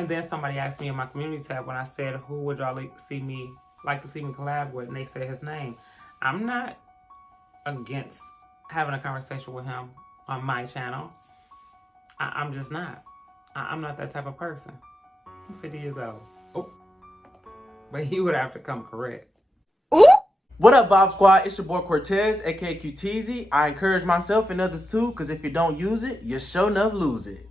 And then somebody asked me in my community tab when I said, who would y'all like to see me collab with? And they said his name. I'm not against having a conversation with him on my channel. I'm just not. I'm not that type of person. I'm 50 years old. Oh, but he would have to come correct. Ooh. What up, Bob Squad? It's your boy Cortez, aka QTZ. I encourage myself and others too, because if you don't use it, you sure enough lose it.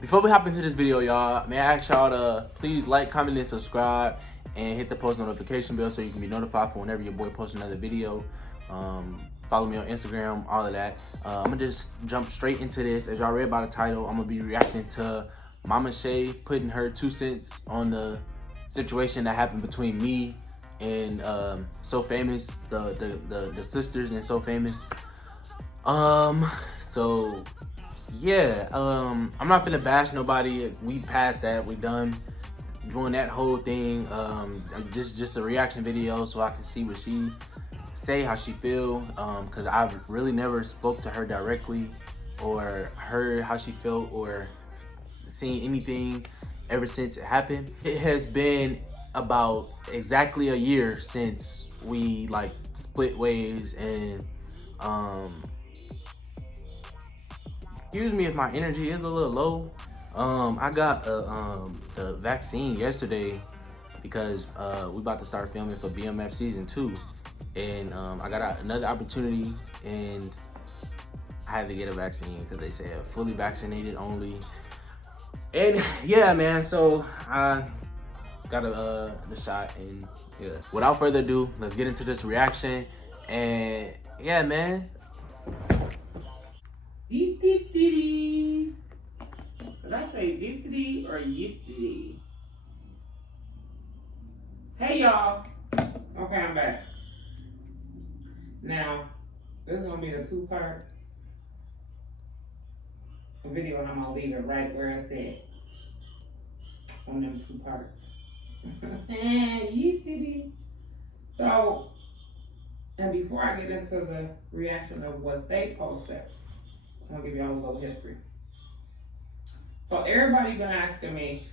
Before we hop into this video, y'all, may I ask y'all to please like, comment, and subscribe, and hit the post notification bell so you can be notified for whenever your boy posts another video. Follow me on Instagram, all of that. I'm gonna just jump straight into this. As y'all read by the title, I'm gonna be reacting to Mama Shay putting her 2 cents on the situation that happened between me and So Famous, the sisters and So Famous. So yeah, I'm not finna bash nobody. We passed that. We done doing that whole thing. Just a reaction video so I can see what she say, how she feel. Cause I've really never spoke to her directly or heard how she felt or seen anything ever since it happened. It has been about exactly a year since we like split ways, and excuse me if my energy is a little low. I got the vaccine yesterday because we about to start filming for BMF season 2, and I got another opportunity, and I had to get a vaccine because they said fully vaccinated only. And yeah, man, so I got the shot, and yeah. Without further ado, let's get into this reaction, and yeah, man. Dee. Did I say dee or yippity? Hey y'all. Okay, I'm back. Now, this is gonna be a 2-part video, and I'm gonna leave it right where it's at on them 2 parts. Yippity. So, and before I get into the reaction of what they posted, I'm gonna give y'all a little history. So everybody been asking me,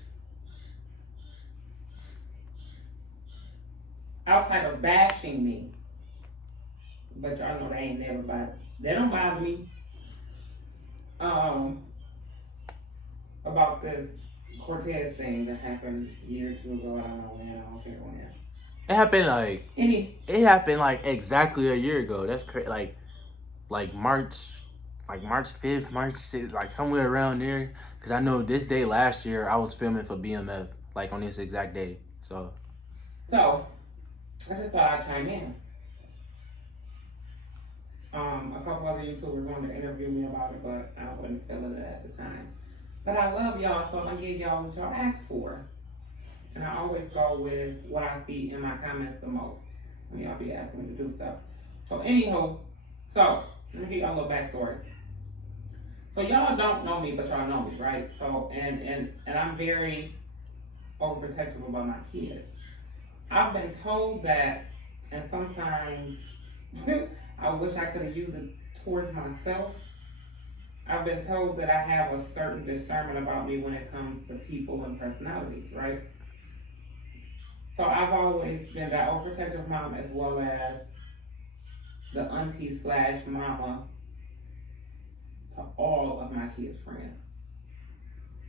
outside of bashing me, but y'all know they ain't never bother. They don't bother me. About this Cortez thing that happened a year or 2 ago. I don't know when. I don't care when. It happened like exactly a year ago. That's crazy. Like March 5th, March 6th, like somewhere around there. Cause I know this day last year I was filming for BMF, like on this exact day. So I just thought I'd chime in. A couple other YouTubers wanted to interview me about it, but I wasn't feeling it at the time. But I love y'all, so I'm gonna give y'all what y'all asked for. And I always go with what I see in my comments the most when y'all be asking me to do stuff. So anywho, let me give y'all a little backstory. So y'all don't know me, but y'all know me, right? So and I'm very overprotective about my kids. I've been told that, and sometimes I wish I could have used it towards myself. I've been told that I have a certain discernment about me when it comes to people and personalities, right? So I've always been that overprotective mom, as well as the auntie/mama to all of my kids' friends.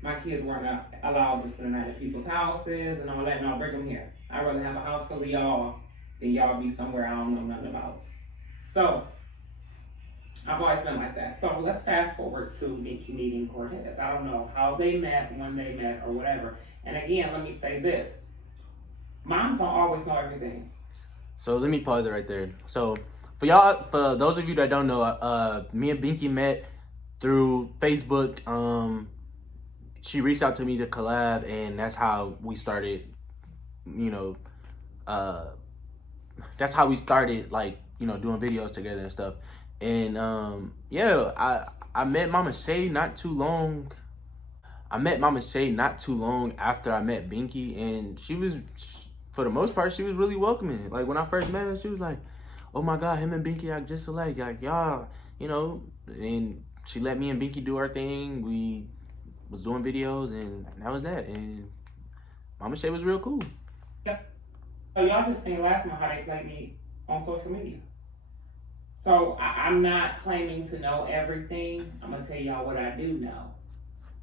My kids weren't allowed to spend the night at people's houses and all that. No, bring them here. I'd rather have a house full of y'all than y'all be somewhere I don't know nothing about. So I've always been like that. So let's fast forward to Nikki meeting Cortez. I don't know how they met, when they met, or whatever. And again, let me say this. Moms don't always know everything. So let me pause it right there. So for those of you that don't know, me and Binky met through Facebook. She reached out to me to collab, and that's how we started, that's how we started, like, doing videos together and stuff. And yeah, I met Mama Shay not too long. After I met Binky, and she was, for the most part, she was really welcoming. Like when I first met her, she was like, "Oh my God, him and Binky are just alike, like y'all," and she let me and Binky do our thing. We was doing videos, and that was that. And Mama Shay was real cool. Yep. So y'all just seen last month how they played me on social media. So I'm not claiming to know everything. I'm gonna tell y'all what I do know.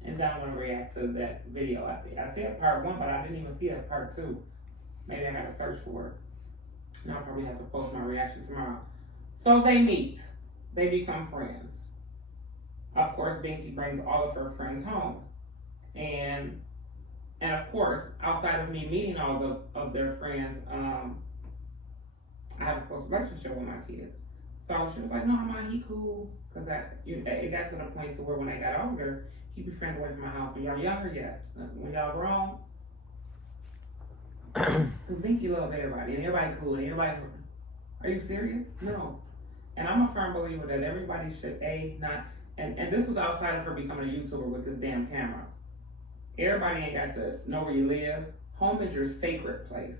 And then I'm gonna react to that video. I said part 1, but I didn't even see that part 2. Maybe I gotta search for it. And I'll probably have to post my reaction tomorrow. So they meet. They become friends. Of course, Binky brings all of her friends home. And of course, outside of me meeting all of their friends, I have a close relationship with my kids. So she was like, no, Mama, he cool. Because it got to the point to where when they got older, keep your friends away from my house. When y'all younger, yes. When y'all grown, because Binky loves everybody, and everybody cool, and everybody, are you serious? No. And I'm a firm believer that everybody should, and this was outside of her becoming a YouTuber with this damn camera. Everybody ain't got to know where you live. Home is your sacred place.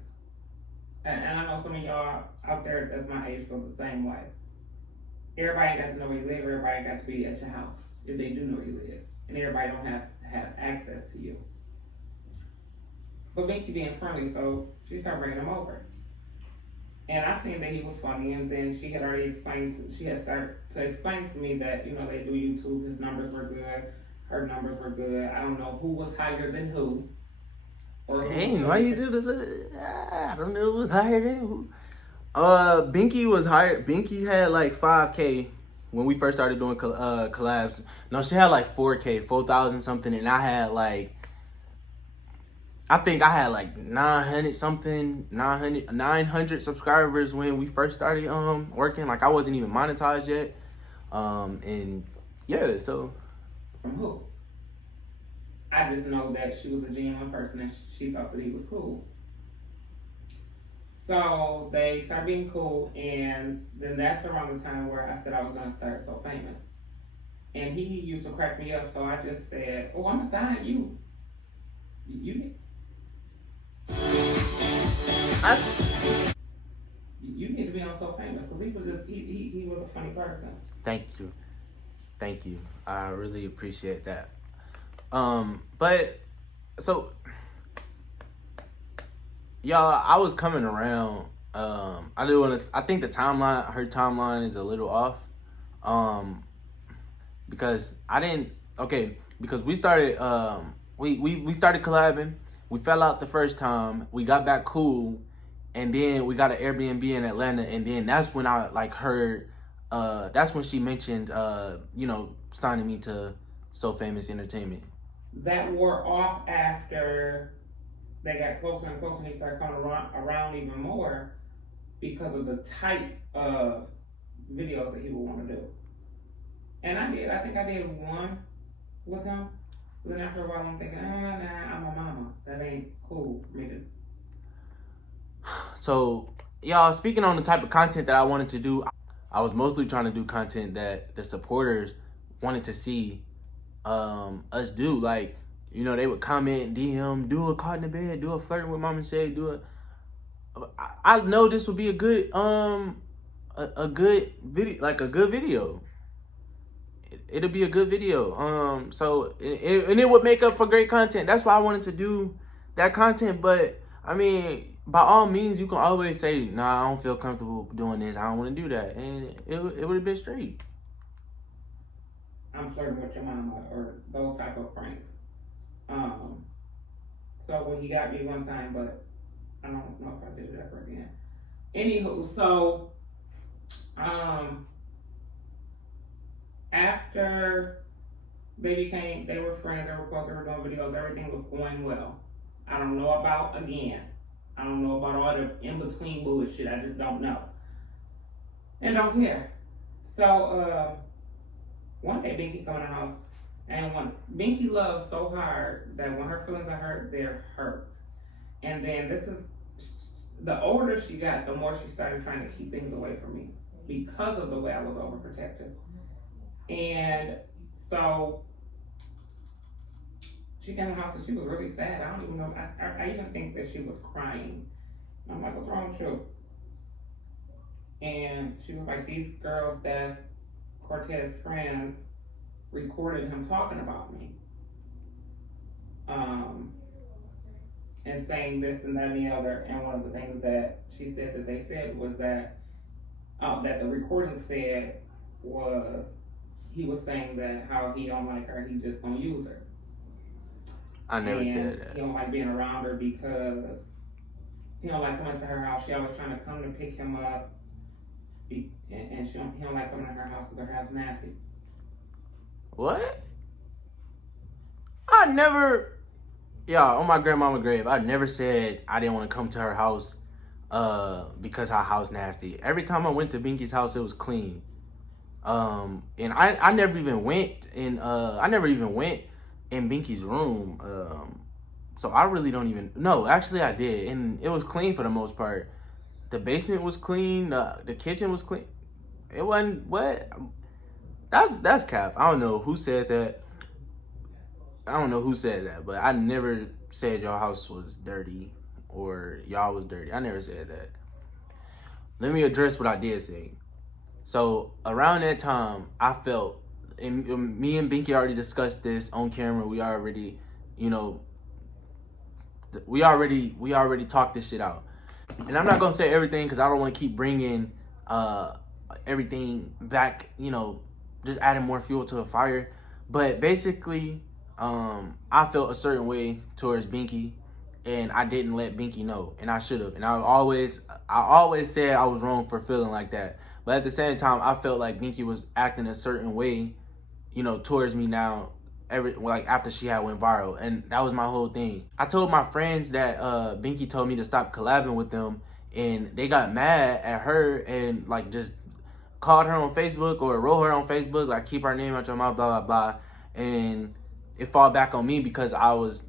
And I know some of y'all out there that's my age feel the same way. Everybody ain't got to know where you live. Everybody ain't got to be at your house if they do know where you live. And everybody don't have to have access to you. But Binky being friendly, so she started bringing him over. And I seen that he was funny, and then she had started to explain to me that, you know, they do YouTube, his numbers were good, her numbers were good. I don't know who was higher than who. Dang, why you do this? I don't know who was higher than who. Binky was higher. Binky had like 5K when we first started doing collabs. No, she had like 4K, 4,000 something, and I had like, I think I had like 900 subscribers when we first started working. Like I wasn't even monetized yet. And yeah, so. From who? I just know that she was a genuine person and she thought that he was cool. So they started being cool, and then that's around the time where I said I was gonna start So Famous. And he used to crack me up, so I just said, oh, I'm gonna sign you. You need to be on So Famous, because he was just, he was a funny person. Thank you. I really appreciate that. But so y'all, I was coming around. I think her timeline is a little off. Because because we started we started collabing. We fell out the first time. We got back cool, and then we got an Airbnb in Atlanta, and then that's when I like heard that's when she mentioned signing me to So Famous Entertainment. That wore off after they got closer and closer, and he started coming around even more because of the type of videos that he would want to do. And I think I did one with him. Then after a while, I'm thinking, nah, I'm a mama. That ain't cool for me to. So, y'all, speaking on the type of content that I wanted to do, I was mostly trying to do content that the supporters wanted to see us do. Like, they would comment, DM, do a caught in the bed, do a flirting with Mama Shay, I know this would be a good video, like a good video. It'll be a good video. So it would make up for great content. That's why I wanted to do that content. But I mean, by all means, you can always say, nah, I don't feel comfortable doing this. I don't want to do that. And it would have been straight. I'm flirting with your mama, or those type of pranks. So when he got me one time, but I don't know if I did it ever again. Anywho, so after they were friends, they were close, they were doing videos, everything was going well. I don't know about all the in-between bullshit, I just don't know. And don't care. So, one day Binky come in the house, and when Binky loves so hard that when her feelings are hurt, they're hurt. And then the older she got, the more she started trying to keep things away from me because of the way I was overprotective. And so she came in the house and she was really sad. I don't even know. I even think that she was crying. And I'm like, what's wrong with you? And she was like, these girls that's Cortez's friends recorded him talking about me. and saying this and that and the other. And one of the things that she said that they said was that that the recording said was he was saying that how he don't like her, he just gonna use her. I never said that. He don't like being around her because he don't like coming to her house. She always trying to come to pick him up, and he don't like coming to her house because her house nasty. What? I never, on my grandmama grave, I never said I didn't want to come to her house because her house nasty. Every time I went to Binky's house, it was clean. And I never even went in Binky's room. So I really don't even, no, actually I did. And it was clean for the most part. The basement was clean. The kitchen was clean. It wasn't, what? That's cap. I don't know who said that. But I never said your house was dirty or y'all was dirty. I never said that. Let me address what I did say. So around that time, I felt, and me and Binky already discussed this on camera. We already, we already talked this shit out. And I'm not gonna say everything because I don't want to keep bringing everything back. Just adding more fuel to a fire. But basically, I felt a certain way towards Binky, and I didn't let Binky know, and I should have. And I always said I was wrong for feeling like that. But at the same time, I felt like Binky was acting a certain way, towards me now. After she had went viral, and that was my whole thing. I told my friends that Binky told me to stop collabing with them, and they got mad at her and just called her on Facebook or wrote her on Facebook, keep her name out your mouth, blah blah blah, and it fall back on me because I was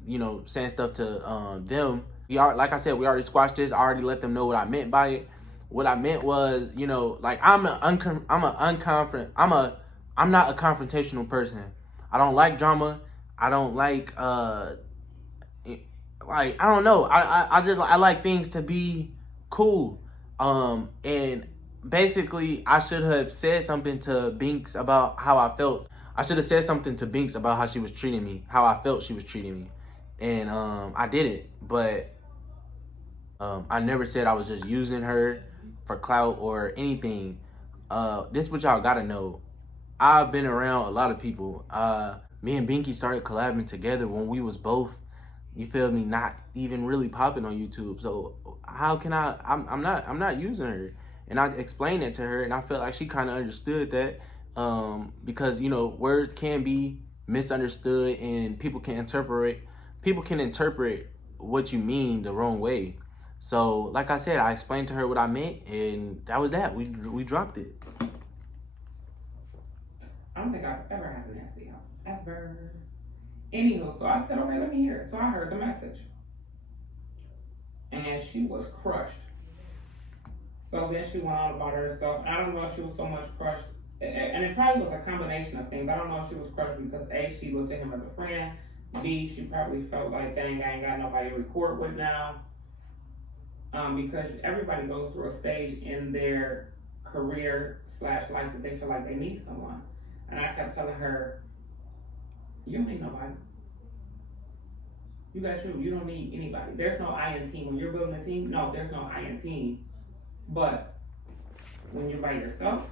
saying stuff to them. Like I said, we already squashed this. I already let them know what I meant by it. What I meant was, I'm not a confrontational person. I don't like drama. I don't like I don't know. I like things to be cool. And basically I should have said something to Binks about how I felt. I should have said something to Binks about how she was treating me, how I felt she was treating me. And I did it, but I never said I was just using her for clout or anything. This is what y'all gotta know. I've been around a lot of people. Me and Binky started collabing together when we was both, you feel me, not even really popping on YouTube. So how can I'm not using her. And I explained it to her, and I felt like she kind of understood that, because words can be misunderstood, and people can interpret what you mean the wrong way. So like I said, I explained to her what I meant, and that was that. We dropped it. I don't think I've ever had a nasty house. Ever. Anywho, so I said, okay, let me hear it. So I heard the message. And she was crushed. So then she went on about herself. I don't know if she was so much crushed. And it probably was a combination of things. I don't know if she was crushed because A, she looked at him as a friend. B, she probably felt like, dang, I ain't got nobody to record with now. Because everybody goes through a stage in their career / life that they feel like they need someone. And I kept telling her, you don't need nobody. You got you don't need anybody. There's no I in team. When you're building a team, no, there's no I in team. But when you're by yourself,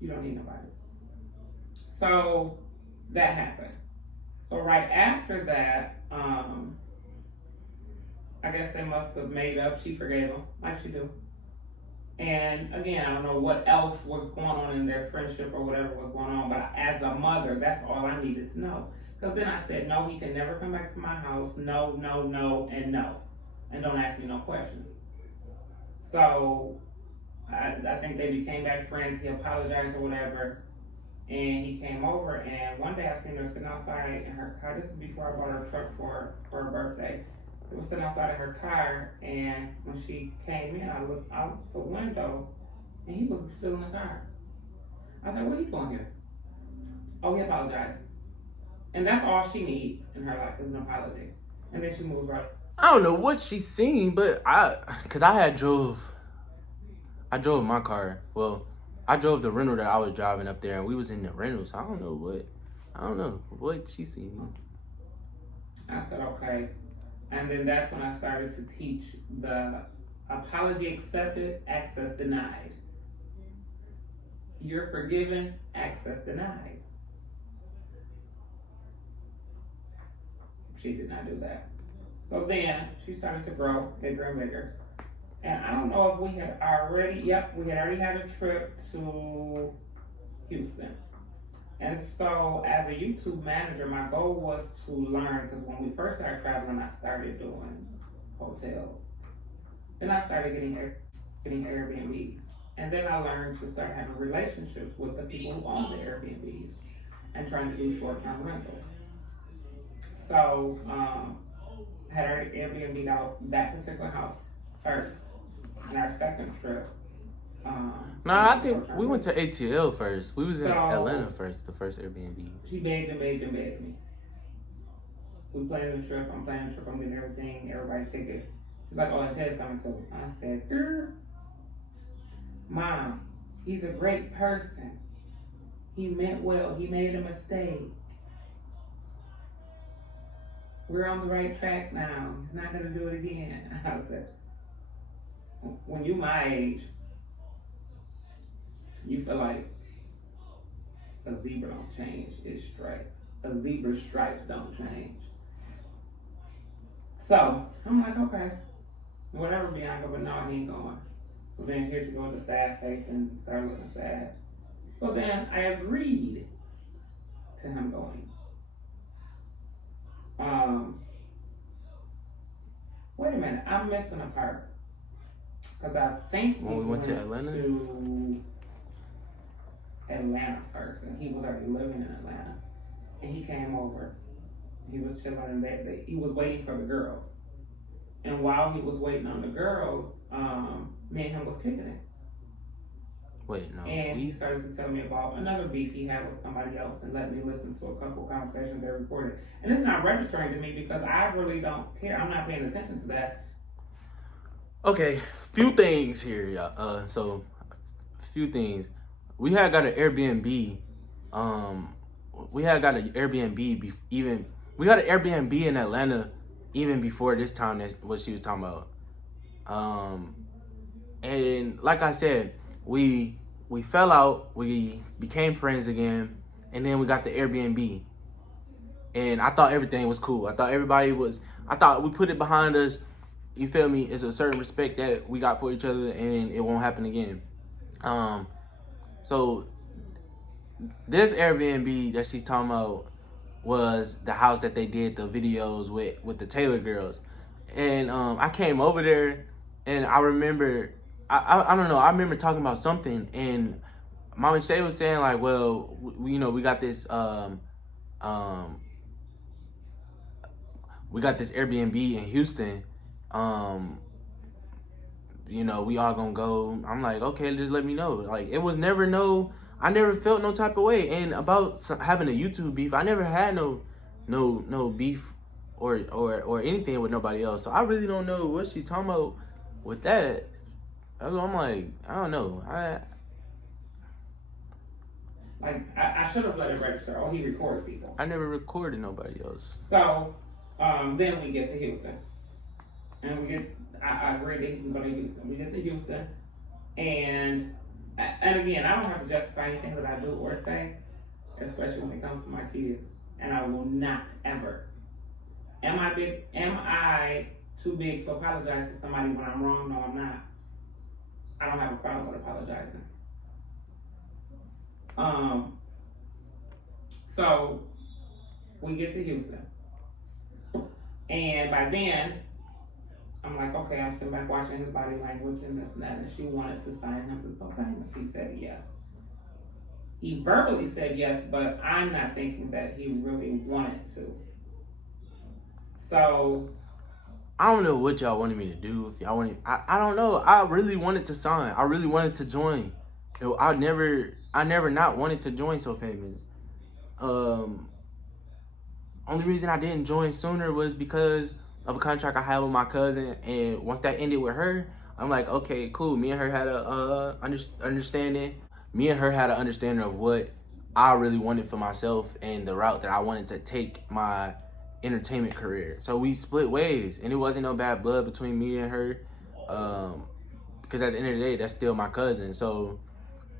you don't need nobody. So that happened. So right after that, I guess they must have made up. She forgave him, like she do. And again, I don't know what else was going on in their friendship or whatever was going on, but as a mother, that's all I needed to know. Because then I said, no, he can never come back to my house. No, no, no, and no. And don't ask me no questions. So I think they became back friends. He apologized or whatever. And he came over, and one day I seen her sitting outside in her car. This is before I bought her a truck for her birthday. It was sitting outside of her car, and when she came in, I looked out the window, and he was still in the car. I said, what are you doing here? Oh, he apologized. And that's all she needs in her life is an apology. And then she moved right. I don't know what she's seen, but I drove my car. Well, I drove the rental that I was driving up there, and we was in the rental, so I don't know I don't know what she seen me. I said, okay. And then that's when I started to teach the apology accepted, access denied. You're forgiven, access denied. She did not do that. So then she started to grow bigger and bigger. And I don't know if we had already had a trip to Houston. And so as a YouTube manager, my goal was to learn, because when we first started traveling, I started doing hotels. Then I started getting Airbnbs. And then I learned to start having relationships with the people who own the Airbnbs and trying to do short-term rentals. So had our Airbnb out that particular house first. And our second trip. I think we went to ATL first. We was in Atlanta first, the first Airbnb. She begged and begged and begged me. We planned the trip, I'm planning the trip, I'm getting everything, everybody tickets. She's like, oh, and Ted's coming too. I said, Mom, he's a great person. He meant well, he made a mistake. We're on the right track now. He's not gonna do it again. I said, when you my age, you feel like a zebra don't change its stripes. A zebra's stripes don't change. So I'm like, okay, whatever, Bianca, but no, he ain't going. So then here she goes with the sad face and started looking sad. So then I agreed to him going. Wait a minute, I'm missing a part. Because I think when we went to Atlanta? Atlanta first, and he was already living in Atlanta. And he came over. He was chilling in that. He was waiting for the girls. And while he was waiting on the girls, me and him was kicking it. Wait, no. And he started to tell me about another beef he had with somebody else and let me listen to a couple conversations they recorded. And it's not registering to me because I really don't care. I'm not paying attention to that. Okay, few things here, y'all. So, few things. We had got an Airbnb. We had got an Airbnb we got an Airbnb in Atlanta even before this time. That's what she was talking about. And like I said, we fell out. We became friends again, and then we got the Airbnb. And I thought everything was cool. I thought we put it behind us. You feel me? It's a certain respect that we got for each other, and it won't happen again. So this Airbnb that she's talking about was the house that they did the videos with the Taylor girls. And I came over there, and I remember, I don't know, I remember talking about something, and Mama Shay was saying like, well, we got this Airbnb in Houston. We all gonna go. I'm like, okay, just let me know. Like, it was never I never felt no type of way. And about having a YouTube beef, I never had no beef or anything with nobody else. So I really don't know what she talking about with that. I'm like, I don't know. I should have let it register. Oh, he records people. I never recorded nobody else. So then we get to Houston, and I agree that he can go to Houston. We get to Houston, and again, I don't have to justify anything that I do or say, especially when it comes to my kids. And I will not ever. Am I too big to apologize to somebody when I'm wrong? No, I'm not. I don't have a problem with apologizing. So we get to Houston, and by then, I'm like, okay, I'm sitting back watching his body language and this and that, and she wanted to sign him to So Famous. He said yes. He verbally said yes, but I'm not thinking that he really wanted to. So I don't know what y'all wanted me to do. If y'all wanted, I don't know. I really wanted to sign. I really wanted to join. I never not wanted to join So Famous. Only reason I didn't join sooner was because of a contract I had with my cousin, and once that ended with her, I'm like, okay, cool. Me and her had a understanding. Me and her had an understanding of what I really wanted for myself and the route that I wanted to take my entertainment career. So we split ways, and it wasn't no bad blood between me and her, because at the end of the day, that's still my cousin. So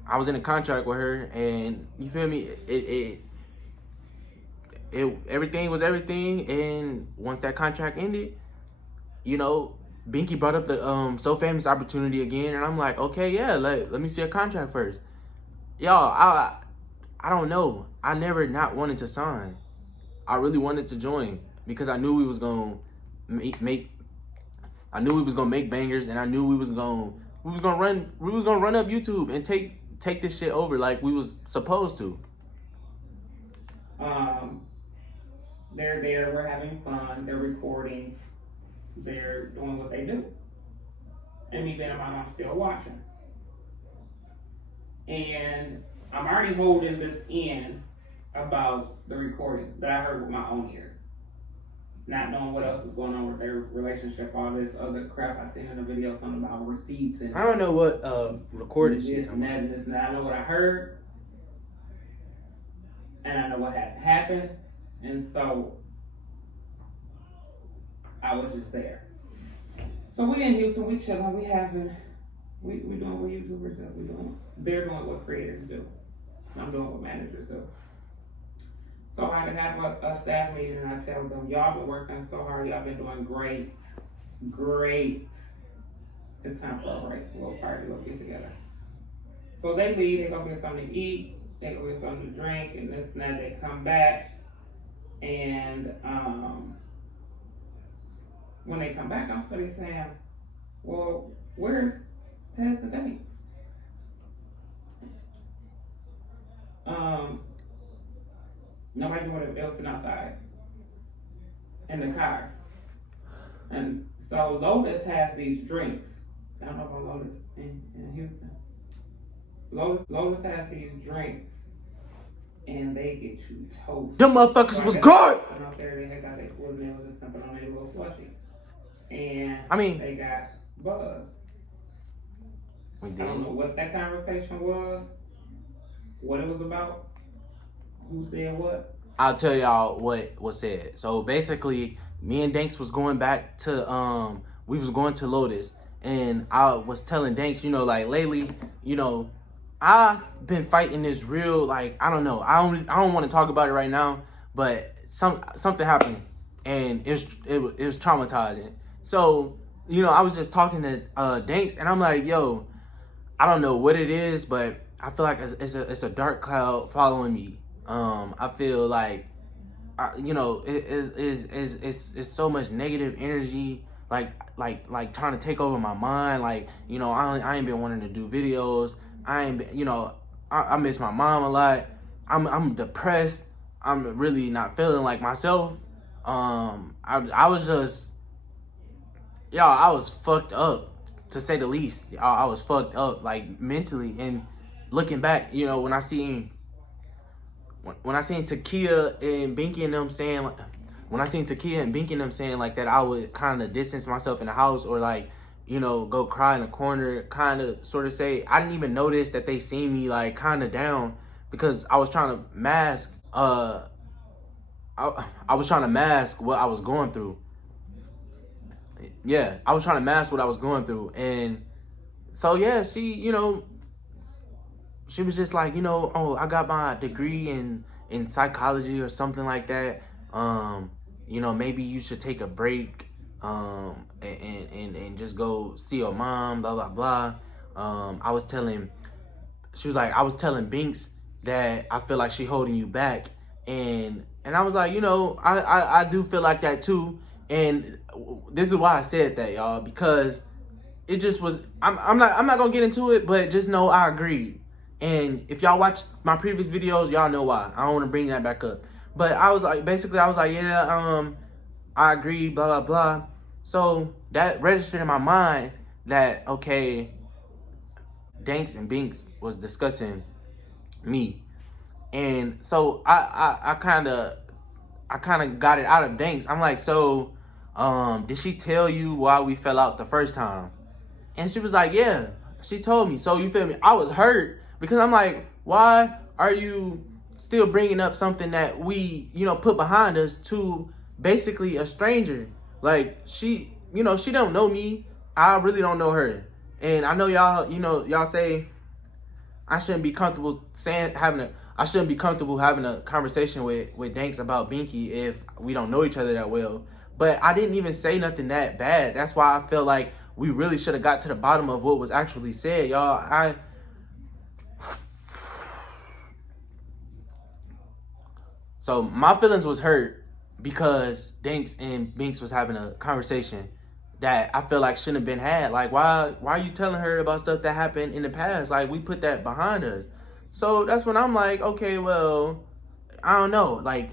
I was in a contract with her, and you feel me? It everything was everything, and once that contract ended, you know, Binky brought up the So Famous opportunity again, and I'm like, okay, yeah, let me see a contract first. Y'all, I don't know. I never not wanted to sign. I really wanted to join because I knew we was gonna make I knew we was gonna make bangers, and I knew we was gonna run up YouTube and take this shit over like we was supposed to. They're there, we're having fun, they're recording, they're doing what they do. And me being a mom, I'm still watching. And I'm already holding this in about the recording that I heard with my own ears. Not knowing what else is going on with their relationship, all this other crap I seen in the video, something about receipts and I don't know what recorded shit. this and that and this and that. I know what I heard, and I know what had happened, and so I was just there. So we in Houston, we chilling, we doing what YouTubers do. They're doing what creators do. I'm doing what managers do. So I had to have a staff meeting, and I tell them, y'all been working so hard, y'all been doing great. It's time for a break, a little party, a little get together. So they leave, they go get something to eat, they go get something to drink, and this and that. They come back, and when they come back, I'm studying saying, well, where's Ted's and Dates? Nobody knew what it was, sitting outside in the car. And so Lotus has these drinks. I don't know about Lotus in Houston. Lotus has these drinks, and they get you toast. Them motherfuckers was good. And out there, they got their food, and they was just something on their little slushy. And I mean, they got buzzed. We I did. don't know what that conversation was, what it was about, who said what. I'll tell y'all what was said. So basically, me and Danks was going back to we was going to Lotus, and I was telling Danks, you know, like lately, you know, I've been fighting this real, like, I don't know, I don't want to talk about it right now, but something happened, and it was traumatizing. So, you know, I was just talking to Danks, and I'm like, yo, I don't know what it is, but I feel like it's a dark cloud following me. I feel like, you know, it's so much negative energy, like trying to take over my mind. Like, you know, I ain't been wanting to do videos. I ain't been, you know, I miss my mom a lot. I'm depressed. I'm really not feeling like myself. I was just, y'all, I was fucked up, to say the least. I was fucked up, like, mentally. And looking back, you know, when I seen Takia and Binky and them saying, like, that I would kind of distance myself in the house, or like, you know, go cry in a corner, kind of sort of say, I didn't even notice that they seen me like kind of down, because I was trying to mask I was trying to mask what I was going through. Yeah, I was trying to mask what I was going through. And so, yeah, she, you know, she was just like, you know, oh, I got my degree in psychology or something like that. You know, maybe you should take a break, and just go see your mom, blah, blah, blah. I was telling Binks that I feel like she holding you back. And I was like, you know, I do feel like that too. And this is why I said that, y'all, because it just was, I'm not gonna get into it, but just know I agreed. And if y'all watch my previous videos, y'all know why. I don't want to bring that back up. But I was like, yeah, I agree, blah, blah, blah. So that registered in my mind that, okay, Danks and Binks was discussing me. And so I kind of got it out of Danks. I'm like, so did she tell you why we fell out the first time? And she was like, yeah, she told me. So you feel me? I was hurt, because I'm like, why are you still bringing up something that we, you know, put behind us to basically a stranger. Like, she, you know, she don't know me. I really don't know her. And I know y'all, you know, y'all say I shouldn't be comfortable I shouldn't be comfortable having a conversation with Danks about Binky if we don't know each other that well. But I didn't even say nothing that bad. That's why I feel like we really should have got to the bottom of what was actually said, y'all. So my feelings was hurt because Danks and Binks was having a conversation that I feel like shouldn't have been had. Like, why are you telling her about stuff that happened in the past? Like, we put that behind us. So that's when I'm like, okay, well, I don't know. Like,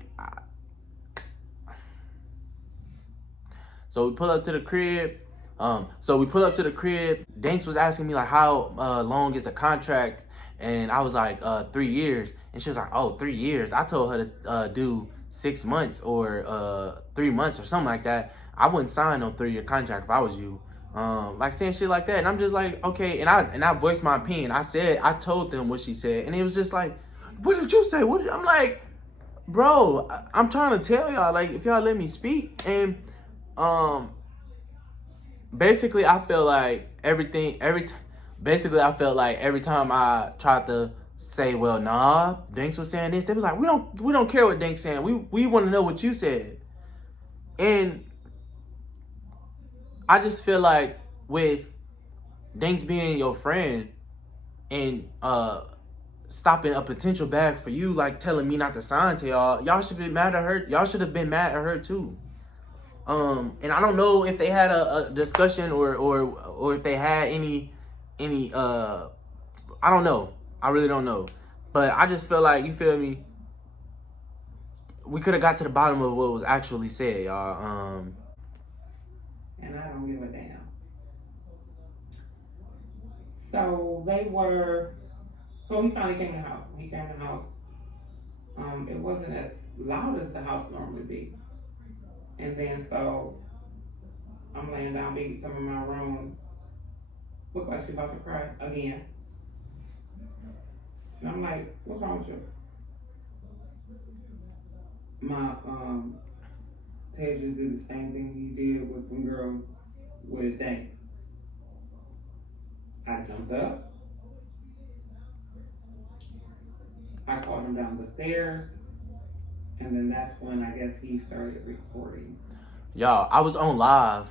so we pull up to the crib. Danks was asking me like, how long is the contract? And I was like, 3 years. And she was like, oh, 3 years. I told her to do 6 months or 3 months or something like that. I wouldn't sign no 3-year contract if I was you. Like saying shit like that. And I'm just like, okay. And I voiced my opinion. I told them what she said. And it was just like, what did you say? I'm like, bro, I'm trying to tell y'all, like, if y'all let me speak. And basically I feel like every time I tried to say, well, nah, Danks was saying this, they was like, we don't care what Danks saying. We want to know what you said. And I just feel like with Danks being your friend and stopping a potential bag for you, like telling me not to sign to y'all should be mad at her. Y'all should have been mad at her too. And I don't know if they had a discussion or if they had any I don't know. I really don't know. But I just feel like, you feel me, we could have got to the bottom of what was actually said, y'all. And I don't give a damn. So he finally came to the house. When he came to the house, it wasn't as loud as the house normally be. And then so I'm laying down, Biggie come in my room, look like she about to cry again. And I'm like, what's wrong with you? My Ted just did the same thing he did with them girls with Danks. I jumped up. I called him down the stairs. And then that's when I guess he started recording. Y'all, I was on live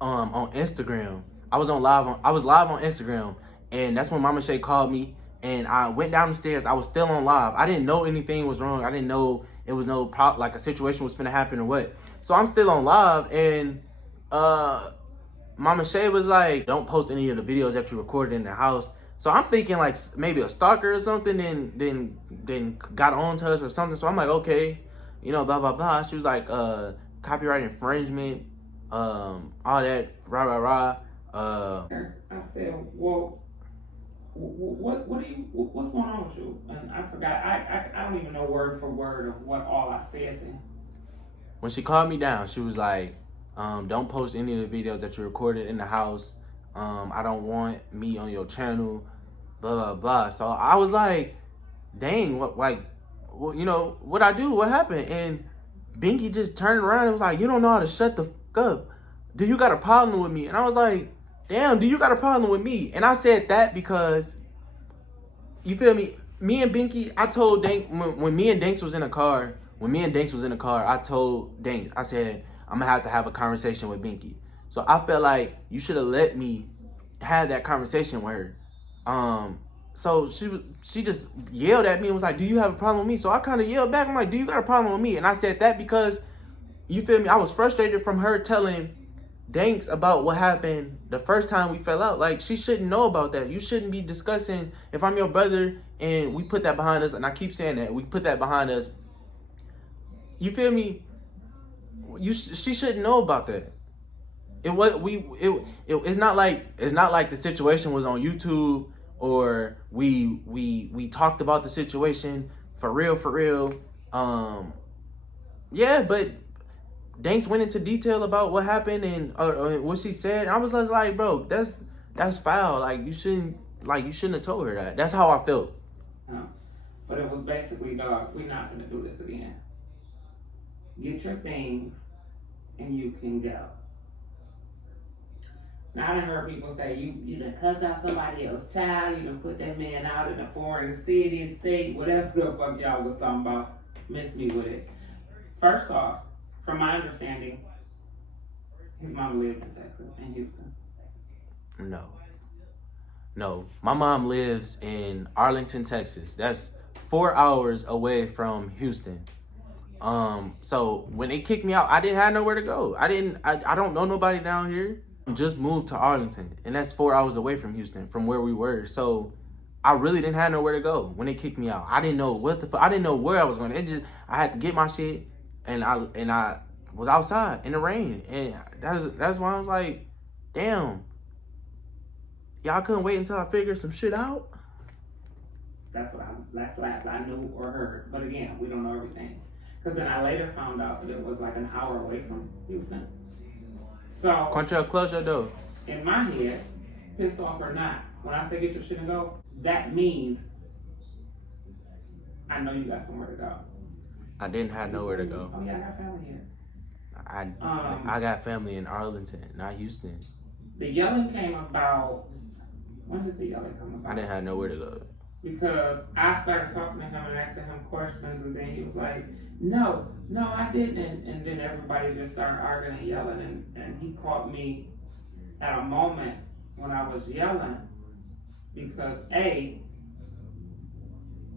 on Instagram. I was live on Instagram, and that's when Mama Shay called me, and I went down the stairs. I was still on live. I didn't know anything was wrong. I didn't know it was like a situation was gonna happen or what. So I'm still on live, and Mama Shay was like, don't post any of the videos that you recorded in the house. So I'm thinking like maybe a stalker or something then got on to us or something. So I'm like, okay, you know, blah, blah, blah. She was like, copyright infringement, all that, rah. I said, well, what's going on with you? And I forgot, I don't even know word for word of what all I said to him. When she called me down, she was like, don't post any of the videos that you recorded in the house. I don't want me on your channel, blah, blah, blah. So I was like, dang, you know, what I do? What happened? And Binky just turned around and was like, you don't know how to shut the fuck up. Do you got a problem with me? And I was like, damn, do you got a problem with me? And I said that because, you feel me? Me and Binky, I told Danks, when me and Danks was in a car, I told Danks, I said, I'm gonna have to have a conversation with Binky. So I felt like you should have let me have that conversation with her. So she just yelled at me and was like, do you have a problem with me? So I kind of yelled back. I'm like, do you got a problem with me? And I said that because, you feel me, I was frustrated from her telling Danks about what happened the first time we fell out. Like, she shouldn't know about that. You shouldn't be discussing, if I'm your brother and we put that behind us, and I keep saying that, we put that behind us. You feel me? She shouldn't know about that. It's not like the situation was on YouTube or we talked about the situation for real. Yeah, but Danks went into detail about what happened and what she said. I was just like, bro, that's foul. Like, you shouldn't have told her that. That's how I felt. But it was basically, dog, we're not gonna do this again. Get your things and you can go. Now I done heard people say you done cussed out somebody else's child, you done put that man out in a foreign city, state, whatever the fuck y'all was talking about. Miss me with it. First off, from my understanding, his mom lived in Texas, in Houston. No. My mom lives in Arlington, Texas. That's 4 hours away from Houston. So when they kicked me out, I didn't have nowhere to go. I don't know nobody down here. I just moved to Arlington, and that's 4 hours away from Houston, from where we were. So I really didn't have nowhere to go when they kicked me out. I didn't know what the fuck. I didn't know where I was going. I had to get my shit, and I was outside in the rain, and that's why I was like, damn, y'all couldn't wait until I figured some shit out. That's last I knew or heard. But again, we don't know everything. Because then I later found out that it was like an hour away from Houston. So, Contrail, close your door. In my head, pissed off or not, when I say get your shit and go, that means I know you got somewhere to go. I didn't have nowhere to go. Oh yeah, I got family here. I got family in Arlington, not Houston. The yelling came about. When did the yelling come about? I didn't have nowhere to go. Because I started talking to him and asking him questions, and then he was like, no, I didn't. And then everybody just started arguing and yelling, and he caught me at a moment when I was yelling because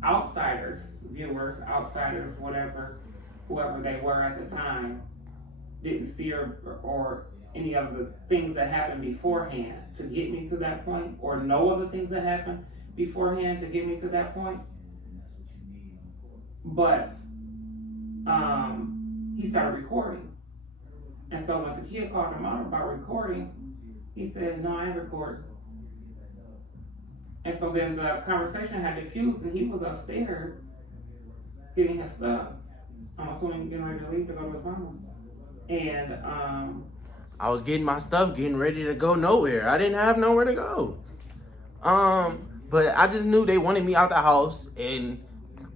outsiders, viewers, outsiders, whoever they were at the time, didn't see or any of the things that happened beforehand to get me to that point, or know of the things that happened beforehand to get me to that point. But he started recording. And so when Takia called him out about recording, he said, no, I ain't recording. And so then the conversation had diffused, and he was upstairs getting his stuff. I'm assuming getting ready to leave to go to his mama's. And I was getting my stuff, getting ready to go nowhere. I didn't have nowhere to go. But I just knew they wanted me out the house, and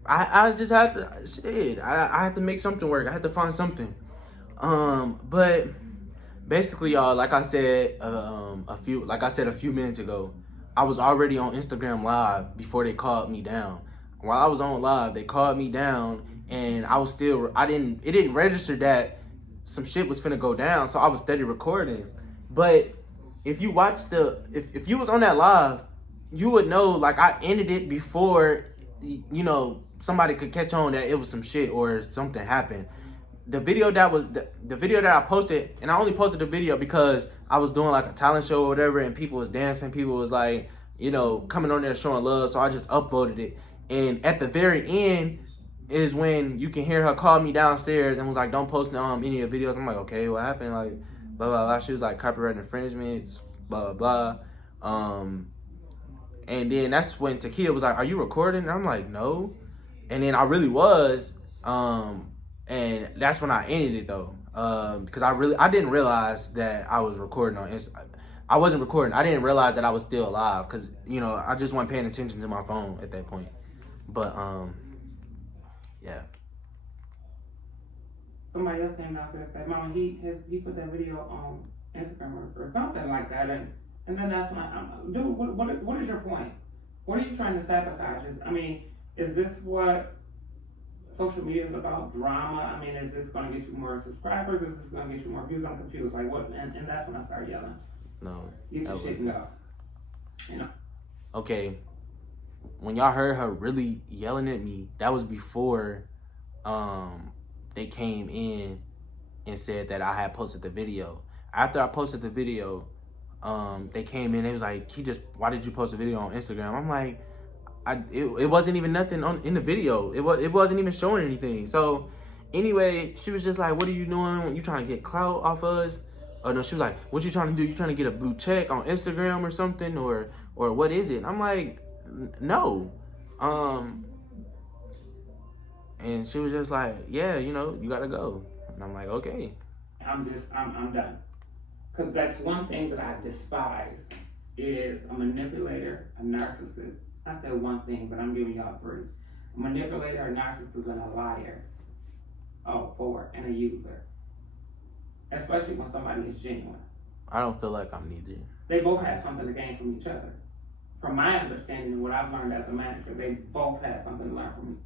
I just had to, I had to make something work. I had to find something. But basically, y'all, like I said a few minutes ago, I was already on Instagram Live before they called me down. While I was on live, they called me down, and it didn't register that some shit was finna go down, so I was steady recording. But if you watch if you was on that live, you would know, like, I ended it before, somebody could catch on that it was some shit or something happened. The video that I posted, and I only posted the video because I was doing like a talent show or whatever, and people was dancing, people was like, coming on there showing love, so I just uploaded it. And at the very end is when you can hear her call me downstairs and was like, don't post any of the videos. I'm like, okay, what happened? Like, blah, blah, blah. She was like, copyright infringements, blah, blah, blah. And then that's when Takia was like, are you recording? And I'm like, no. And then I really was. And that's when I ended it, though. Because I didn't realize that I was recording on Instagram. I wasn't recording. I didn't realize that I was still alive because, I just wasn't paying attention to my phone at that point. But, yeah. Somebody else came out there and said, Mama, he put that video on Instagram or something like that. And then that's when I'm, dude, what is your point? What are you trying to sabotage? Is this what social media is about? Drama? Is this going to get you more subscribers? Is this going to get you more views? I'm confused. Like, what? And that's when I started yelling. No. Get your shit and go. Okay. When y'all heard her really yelling at me, that was before they came in and said that I had posted the video. After I posted the video, they came in, they was like, why did you post a video on Instagram? I'm like, it wasn't even nothing in the video. It wasn't even showing anything. So anyway, she was just like, what are you doing? You trying to get clout off us? Or no, she was like, what you trying to do? You trying to get a blue check on Instagram or something? Or what is it? And I'm like, no. And she was just like, yeah, you gotta go. And I'm like, okay. I'm done. Because that's one thing that I despise is a manipulator, a narcissist. I said one thing, but I'm giving y'all three. A manipulator, a narcissist, and a liar. Oh, 4, and a user. Especially when somebody is genuine. I don't feel like I'm neither. They both have something to gain from each other. From my understanding and what I've learned as a manager, they both have something to learn from me.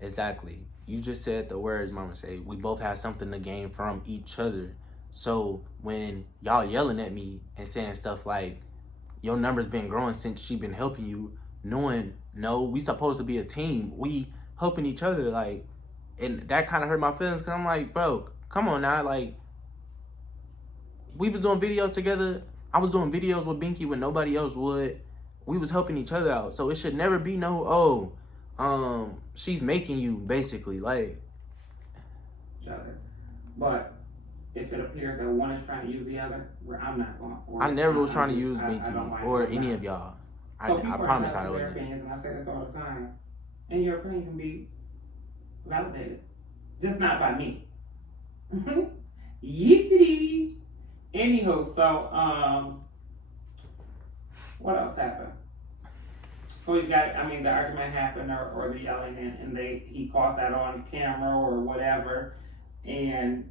Exactly. You just said the words Mama say. We both have something to gain from each other. So when y'all yelling at me and saying stuff like, your number's been growing since she been helping you, knowing, no, we supposed to be a team. We helping each other, like, and that kind of hurt my feelings because I'm like, bro, come on now, like, we was doing videos together. I was doing videos with Binky when nobody else would. We was helping each other out. So it should never be no, she's making you, basically, like. Each other. But if it appears that one is trying to use the other, where I'm not going for it. I never was trying to use Binky like or any of y'all. So I promise I their wasn't. opinions, and I say this all the time. And your opinion can be validated. Just not by me. Yippee. Anywho, so, what else happened? So the argument happened or the yelling and he caught that on camera or whatever. And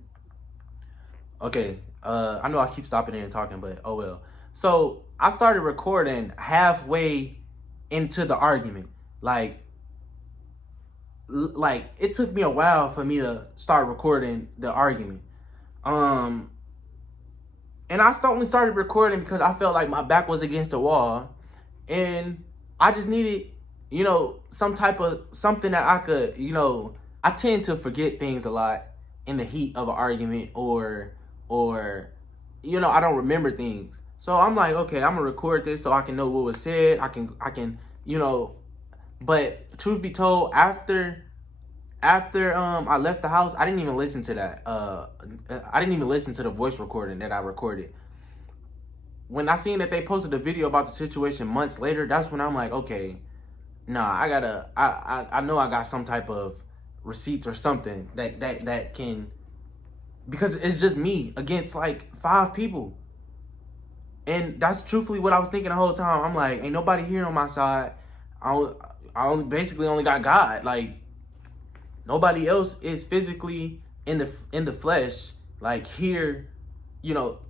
okay, I know I keep stopping in and talking, but oh well. So I started recording halfway into the argument. Like it took me a while for me to start recording the argument. And I only started recording because I felt like my back was against the wall. And I just needed, some type of something that I could, I tend to forget things a lot in the heat of an argument or I don't remember things. So I'm like, okay, I'm gonna record this so I can know what was said. I can, but truth be told, after I left the house, I didn't even listen to that. I didn't even listen to the voice recording that I recorded. When I seen that they posted a video about the situation months later, that's when I'm like, okay, nah, I know I got some type of receipts or something that can, because it's just me against like 5 people. And that's truthfully what I was thinking the whole time. I'm like, ain't nobody here on my side. I basically only got God. Like, nobody else is physically in the flesh, like here,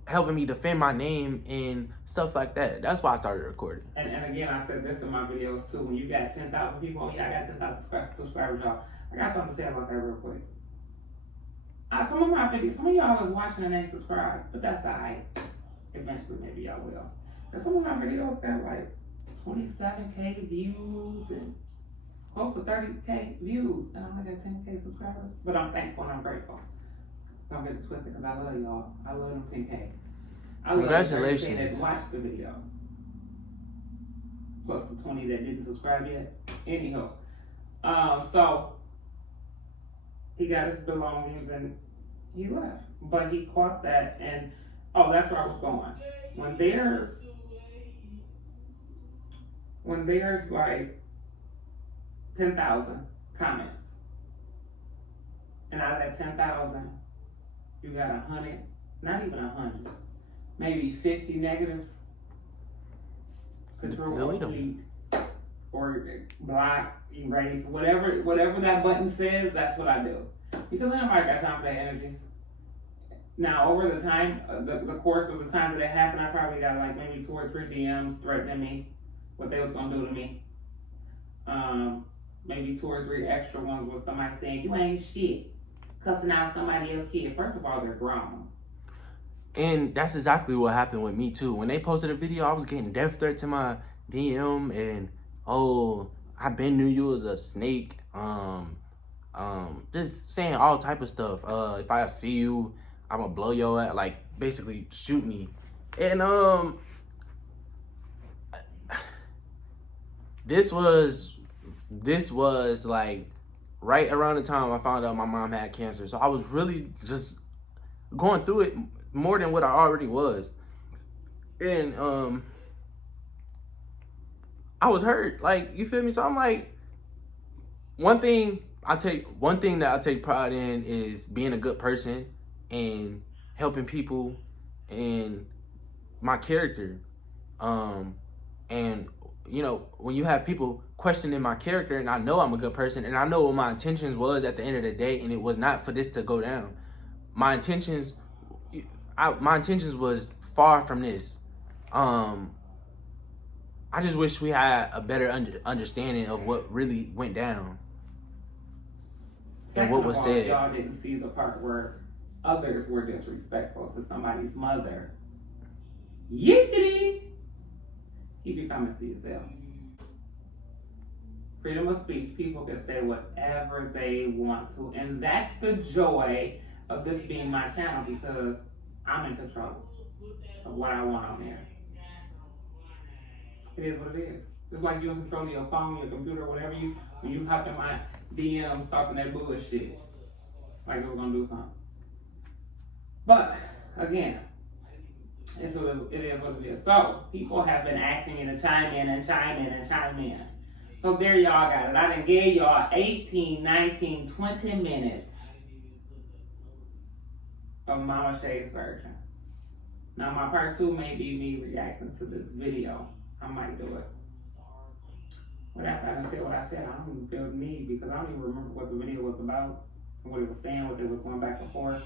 helping me defend my name and stuff like that. That's why I started recording. And again, I said this in my videos too. When you got 10,000 people, I got 10,000 subscribers, y'all. I got something to say about that real quick. Some of my videos, some of y'all is watching and ain't subscribed, but that's alright. Eventually, maybe y'all will. And some of my videos got like 27K views and close to 30K views, and I only got 10K subscribers. But I'm thankful and I'm grateful. Don't get it twisted, because I love y'all. I love them 10K. I love the 30K that watched the video. Plus the 20 that didn't subscribe yet. Anyhow. So he got his belongings and he left. But he caught that and that's where I was going. When there's like 10,000 comments, and out of that 10,000, you got 100, not even 100, maybe 50 negatives, control, delete, or block, erase, whatever that button says, that's what I do. Because nobody got time for that energy. Now, over the time, the course of the time that it happened, I probably got like maybe 2 or 3 DMs threatening me, what they was gonna do to me. Maybe 2 or 3 extra ones with somebody saying, you ain't shit, cussing out somebody else's kid. First of all, they're grown. And that's exactly what happened with me too. When they posted a video, I was getting death threats in my DM and, I been knew you was a snake. Just saying all type of stuff. If I see you, I'm gonna blow your ass, like basically shoot me. And this was like right around the time I found out my mom had cancer. So I was really just going through it more than what I already was. And I was hurt, like, you feel me? So I'm like, one thing that I take pride in is being a good person and helping people and my character. And you know, when you have people questioning my character, and I know I'm a good person, and I know what my intentions was at the end of the day, and it was not for this to go down. My intentions was far from this. I just wish we had a better understanding of what really went down and what was said. Y'all didn't see the part where others were disrespectful to somebody's mother. Yippity! Keep your comments to yourself. Freedom of speech. People can say whatever they want to, and that's the joy of this being my channel, because I'm in control of what I want on there. It is what it is. Just like you're in control of your phone, your computer, whatever when you hop in my DMs talking that bullshit, like it was gonna do something. But again, it is what it is. So people have been asking me to chime in. So there y'all got it. I done gave y'all 18, 19, 20 minutes of Mama Shay's version. Now my part 2 may be me reacting to this video. I might do it. But after I said what I said, I don't even feel the need, because I don't even remember what the video was about, what it was saying, what it was going back and forth.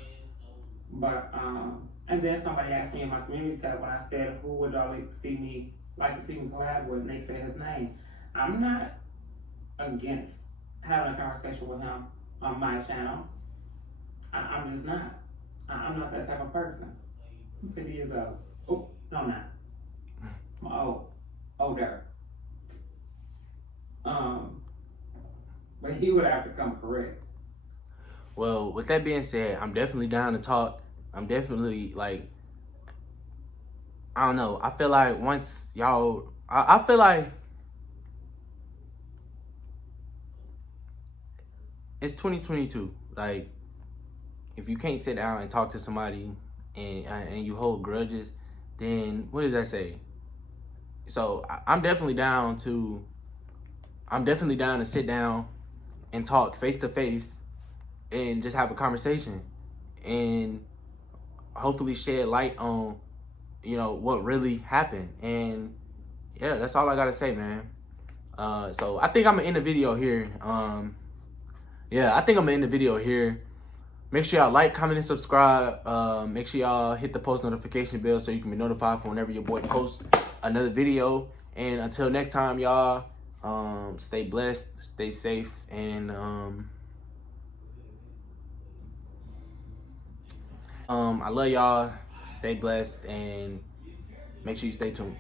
But and then somebody asked me in my community tab when I said, who would y'all like to see me collab with, and they said his name. I'm not against having a conversation with him on my channel. I'm just not. I'm not that type of person. I'm 50 years old. Oh, no, I'm not. I'm older. But he would have to come correct. Well, with that being said, I'm definitely down to talk. I'm definitely, like, I don't know. I feel like once y'all, I feel like it's 2022. Like, if you can't sit down and talk to somebody and you hold grudges, then what does that say? So I'm definitely down to sit down and talk face to face and just have a conversation and hopefully shed light on, you know, what really happened. And yeah, that's all I gotta say, man. So I think I'm gonna end the video here. Yeah, I think I'm gonna end the video here. Make sure y'all like, comment, and subscribe. Make sure y'all hit the post notification bell so you can be notified for whenever your boy posts another video. And until next time, y'all, stay blessed, stay safe, and I love y'all. Stay blessed, and make sure you stay tuned.